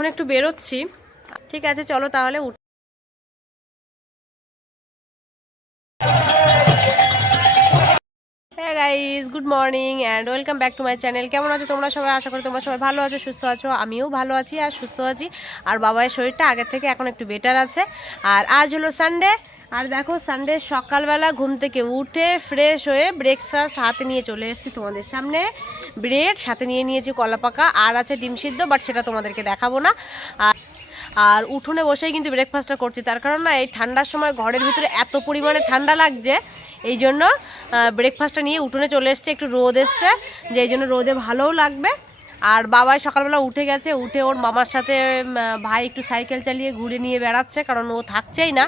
এখন একটু বেরোচ্ছি। ঠিক আছে, চলো তাহলে উঠ। হ্যাঁ guys good morning and welcome back to my channel কেমন আছো তোমরা সবাই? আশা করি তোমরা সবাই ভালো আছো, সুস্থ আছো। আমিও ভালো আছি আর সুস্থ আছি। আর বাবার শরীরটা আগের থেকে এখন একটু বেটার আছে। আর আজ হলো সানডে আর দেখো সানডে সকালবেলা ঘুম থেকে উঠে ফ্রেশ হয়ে ব্রেকফাস্ট হাতে নিয়ে চলে এসেছি তোমাদের সামনে। ব্রেড, সাথে নিয়ে নিয়েছি কলা পাকা আর আছে ডিম সিদ্ধ বাট সেটা তোমাদেরকে দেখাবো না। আর আর উঠোনে বসেই কিন্তু ব্রেকফাস্টটা করছি। তার কারণ না, এই ঠান্ডার সময় ঘরের ভিতরে এত পরিমাণে ঠান্ডা লাগছে, এই জন্য ব্রেকফাস্টটা নিয়ে উঠোনে চলে এসছে একটু রোদ এসছে যে এই জন্য রোদে ভালোও লাগবে। আর বাবাই সকালবেলা উঠে গেছে, উঠে ওর মামার সাথে ভাই একটু সাইকেল চালিয়ে ঘুরে নিয়ে বেড়াচ্ছে, কারণ ও থাকছেই না।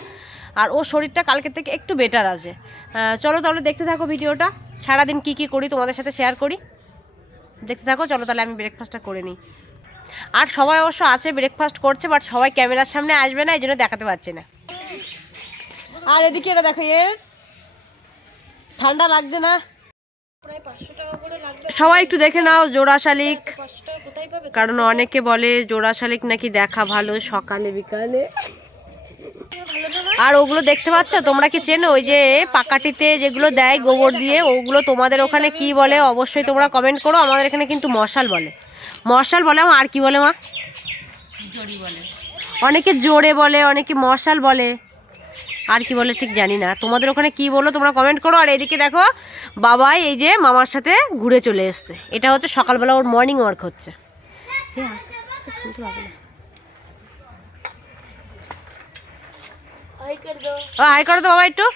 আর ওর শরীরটা কালকের থেকে একটু বেটার আছে। চলো তাহলে দেখতে থাকো ভিডিওটা। সারাদিন কি কি করি তোমাদের সাথে শেয়ার করি। দেখতে থাকো, চলো তাহলে আমি ব্রেকফাস্টটা করে নিই। আর সবাই অবশ্য আছে ব্রেকফাস্ট করছে বাট সবাই ক্যামেরার সামনে আসবে না, এই জন্য দেখাতে পারছি না। আর এদিকে এটা দেখো এর ঠান্ডা লাগছে না। সবাই একটু দেখে নাও, জোড়া শালিক। কারণ অনেকে বলে জোড়া শালিক নাকি দেখা ভালো, সকালে, বিকালে। আর ওগুলো দেখতে পাচ্ছ তোমরা কি চেনো ওই যে পাকাটিতে যেগুলো দেয় গোবর দিয়ে ওগুলো তোমাদের ওখানে কি বলে অবশ্যই তোমরা কমেন্ট করো আমাদের এখানে কিন্তু মশাল বলে মশাল বলে আর কি বলে মা অনেকে জোরে বলে অনেকে মশাল বলে আর কি বলে ঠিক জানি না তোমাদের ওখানে কি বলো তোমরা কমেন্ট করো আর এদিকে দেখো বাবাই এই যে মামার সাথে ঘুরে চলে এসছে এটা হচ্ছে সকালবেলা ওর মর্নিং ওয়ার্ক হচ্ছে শুনতে পাবে না। ও হাই করো তো বাবা একটু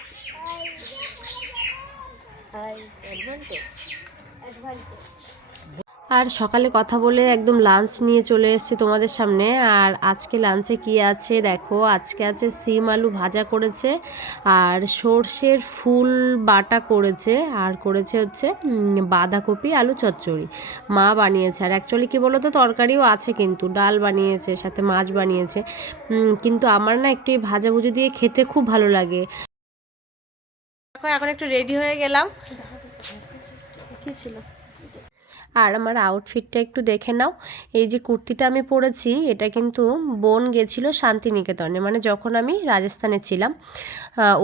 আর সকালে কথা বলে একদম লাঞ্চ নিয়ে চলে এসেছি তোমাদের সামনে। আর আজকে লাঞ্চে কি আছে দেখো? আজকে আছে সিম আলু ভাজা করেছে আর সর্ষের ফুল বাটা করেছে আর করেছে হচ্ছে বাঁধাকপি আলু চচ্চড়ি। মা বানিয়েছে আর অ্যাকচুয়ালি কী বলো তো তরকারিও আছে কিন্তু, ডাল বানিয়েছে, সাথে মাছ বানিয়েছে। কিন্তু আমার না একটু এই ভাজাভুজি দিয়ে খেতে খুব ভালো লাগে। এখন একটু রেডি হয়ে গেলাম। কি ছিল? আর আমার আউটফিটটা একটু দেখে নাও। এই যে কুর্তিটা আমি পরেছি, এটা কিন্তু বোন গেছিল শান্তিনিকেতনে মানে যখন আমি রাজস্থানে ছিলাম।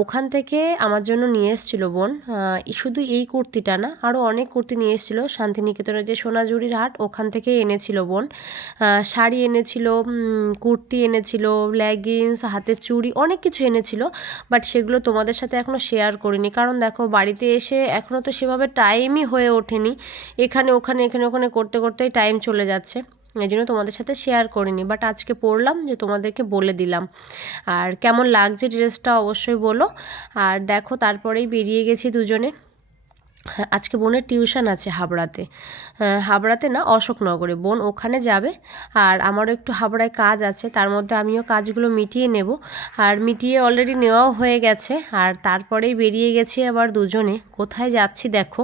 ওখান থেকে আমার জন্য নিয়ে এসেছিল বোন। শুধু এই কুর্তিটা না আরও অনেক কুর্তি নিয়ে এসেছিল শান্তিনিকেতনের যে সোনাঝুরির হাট, ওখান থেকে এনেছিল বোন। শাড়ি এনেছিল কুর্তি এনেছিল লেগিংস হাতের চুড়ি, অনেক কিছু এনেছিল। বাট সেগুলো তোমাদের সাথে এখনও শেয়ার করিনি। কারণ দেখো, বাড়িতে এসে এখনও তো সেভাবে টাইমই হয়ে ওঠেনি। এখানে ওখানে এখানে ওখানে করতে করতেই টাইম চলে যাচ্ছে। এই জন্য তোমাদের সাথে শেয়ার করিনি বাট আজকে পড়লাম যে তোমাদেরকে বলে দিলাম। আর কেমন লাগছে ড্রেসটা অবশ্যই বলো। আর দেখো তারপরেই বেরিয়ে গেছি দুজনে। আজকে বোনের টিউশন আছে হাবড়াতে। হাবড়াতে না অশোকনগরে। বোন ওখানে যাবে। আর আমারও একটু হাবড়ায় কাজ আছে, তার মধ্যে আমিও কাজগুলো মিটিয়ে নেব। আর মিটিয়ে অলরেডি নেওয়াও হয়ে গেছে। আর তারপরেই বেরিয়ে গেছি আবার দুজনে। কোথায় যাচ্ছি দেখো।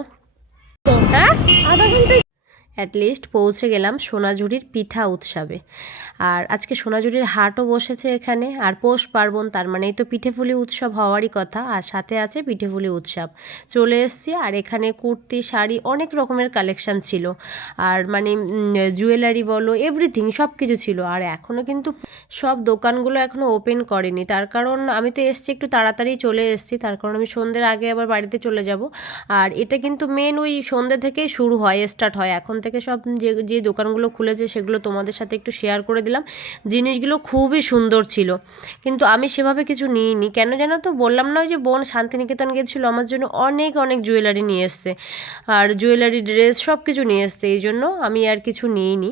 হ্যাঁ অ্যাটলিস্ট পৌঁছে গেলাম সোনাঝুরির পিঠা উৎসবে। আর আজকে সোনাঝুরির হাটও বসেছে এখানে। আর পৌষ পার্বণ, তার মানেই তো পিঠেফুলি উৎসব হওয়ারই কথা। আর সাথে আছে পিঠেফুলি উৎসব। চলে এসছি, আর এখানে কুর্তি, শাড়ি অনেক রকমের কালেকশান ছিল। আর মানে জুয়েলারি বলো এভরিথিং সব কিছু ছিল। আর এখনও কিন্তু সব দোকানগুলো এখনও ওপেন করেনি। তার কারণ আমি তো এসছি একটু তাড়াতাড়ি চলে এসছি, তার কারণ আমি সন্ধ্যের আগে আবার বাড়িতে চলে যাব। আর এটা কিন্তু মেন ওই সন্ধ্যে থেকেই শুরু হয় স্টার্ট হয়। এখন থেকে সব যে যে দোকানগুলো খুলেছে সেগুলো তোমাদের সাথে একটু শেয়ার করে দিলাম। জিনিসগুলো খুবই সুন্দর ছিল, কিন্তু আমি সেভাবে কিছু নিইনি। কেন জানো তো? বললাম না ওই যে বোন শান্তিনিকেতন গেছিল, আমার জন্য অনেক অনেক জুয়েলারি নিয়ে এসছে। আর জুয়েলারি ড্রেস সব কিছু নিয়ে এসছে, এই জন্য আমি আর কিছু নিইনি।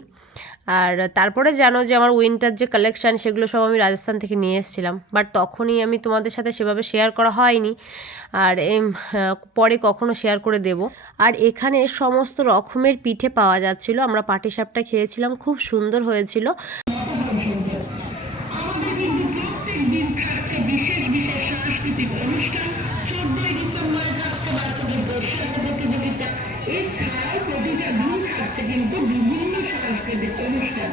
আর তারপরে জানো যে আমার উইন্টার যে কালেকশান সেগুলো সব আমি রাজস্থান থেকে নিয়ে এসেছিলাম। বাট তখনই আমি তোমাদের সাথে সেভাবে শেয়ার করা হয়নি। আর পরে কখনো শেয়ার করে দেব। আর এখানে সমস্ত রকমের পিঠে পাওয়া যাচ্ছিল। আমরা পাটিসাপটা খেয়েছিলাম, খুব সুন্দর হয়েছিল। এছাড়াও প্রতিটা দিন থাকছে কিন্তু বিভিন্ন দেবে অনুষ্ঠান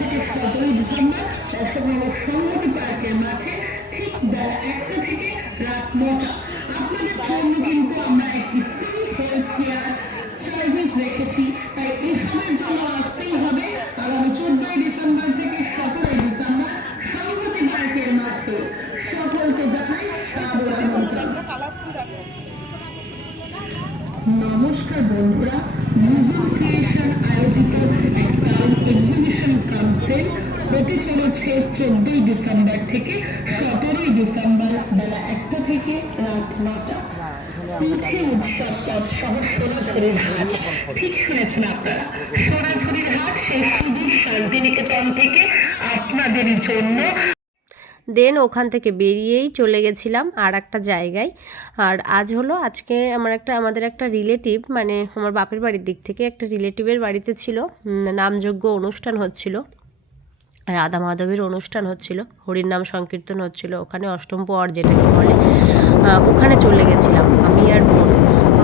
থেকে সতেরোই ডিসেম্বর অসমের পার্কের মাঠে ঠিক বেলা একটা থেকে রাত নটা। আপনাদের জন্য কিন্তু আমরা একটি বন্ধুরা মিউজিয়াম ক্রিয়েশন আয়োজিত একটা এক্সিবিশন কাউন্সিল হতে চলেছে চোদ্দই ডিসেম্বর থেকে সতেরোই ডিসেম্বর বেলা একটা থেকে রাত নটা। পিঠে উৎসব তৎসহ সোনাঝুরির হাট। ঠিক শুনেছেন আপনারা, সোনাঝুরির হাট সেই সুদূর শান্তিনিকেতন থেকে আপনাদের জন্য দেন ওখান থেকে বেরিয়েই চলে গেছিলাম আর একটা জায়গায়। আর আজ হলো আজকে আমার একটা, আমাদের একটা রিলেটিভ মানে আমার বাপের বাড়ির দিক থেকে একটা রিলেটিভের বাড়িতে ছিল। নামযোগ্য অনুষ্ঠান হচ্ছিল। রাধা মাধবের অনুষ্ঠান হচ্ছিল। হরির নাম সংকীর্তন হচ্ছিল। ওখানে অষ্টম পর যেটাকে বলে ওখানে চলে গেছিলাম আমি আর বোন।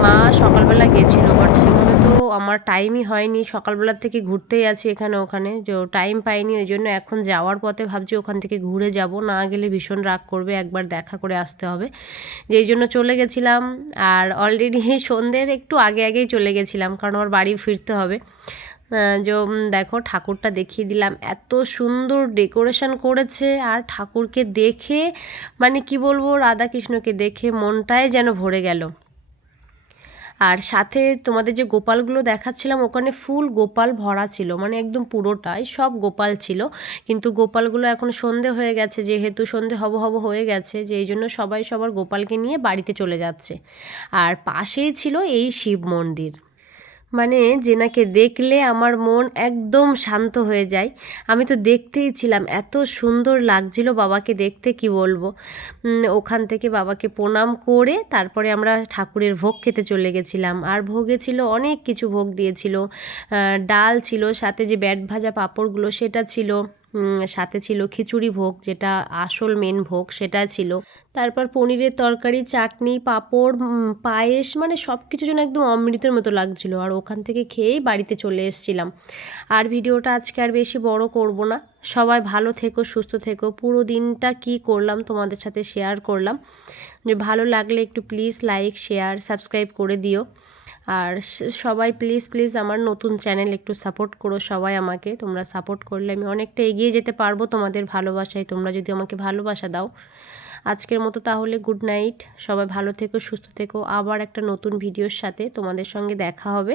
মা সকালবেলা গেছিল বাট সেভাবে তো আমার টাইমই হয়নি। সকালবেলার থেকে ঘুরতেই আছি এখানে ওখানে, যে টাইম পাইনি, ওই জন্য এখন যাওয়ার পথে ভাবছি ওখান থেকে ঘুরে যাব। না গেলে ভীষণ রাগ করবে, একবার দেখা করে আসতে হবে। যেই জন্য চলে গেছিলাম, আর অলরেডি সন্ধ্যের একটু আগে আগেই চলে গেছিলাম, কারণ আমার বাড়ি ফিরতে হবে। যে দেখো ঠাকুরটা দেখিয়ে দিলাম, এত সুন্দর ডেকোরেশন করেছে, আর ঠাকুরকে দেখে মানে কি বলব, রাধাকৃষ্ণকে দেখে মনটাই যেন ভরে গেল। আর সাথে তোমাদের যে গোপালগুলো দেখাচ্ছিলাম, ওখানে ফুল গোপাল ভরা ছিল মানে একদম পুরোটাই সব গোপাল ছিল। কিন্তু গোপালগুলো এখন সন্ধে হয়ে গেছে, যেহেতু সন্ধে হব হব হয়ে গেছে যে এই জন্য সবাই সবার গোপালকে নিয়ে বাড়িতে চলে যাচ্ছে। আর পাশেই ছিল এই শিব মন্দির। মানে জেনাকে দেখলে আমার মন একদম শান্ত হয়ে যায়। আমি তো দেখতেই ছিলাম, এত সুন্দর লাগছিল বাবাকে দেখতে, কি বলব? ওখান থেকে বাবাকে প্রণাম করে তারপরে আমরা ঠাকুরের ভোগ খেতে চলে গেছিলাম। আর ভোগে ছিল অনেক কিছু ভোগ দিয়েছিল। ডাল ছিল, সাথে যে ব্যাট ভাজা পাঁপড়গুলো, সেটা ছিল। সাথে ছিল খিচুড়ি ভোগ, যেটা আসল মেন ভোগ, সেটা ছিল। তারপর পনিরের তরকারি, চাটনি, পাঁপড় পায়েস মানে সব কিছু যেন একদম অমৃতের মতো লাগছিল। আর ওখান থেকে খেয়েই বাড়িতে চলে এসেছিলাম। আর ভিডিওটা আজকে আর বেশি বড় করব না। সবাই ভালো থেকো, সুস্থ থেকো। পুরো দিনটা কি করলাম তোমাদের সাথে শেয়ার করলাম। যে ভালো লাগলে একটু প্লিজ লাইক শেয়ার সাবস্ক্রাইব করে দিও। আর সবাই প্লিজ প্লিজ আমার নতুন চ্যানেল একটু সাপোর্ট করো সবাই আমাকে। তোমরা সাপোর্ট করলে আমি অনেকটা এগিয়ে যেতে পারব তোমাদের ভালোবাসায়। তোমরা যদি আমাকে ভালোবাসা দাও। আজকের মতো তাহলে গুড নাইট সবাই ভালো থেকো, সুস্থ থেকো। আবার একটা নতুন ভিডিওর সাথে তোমাদের সঙ্গে দেখা হবে।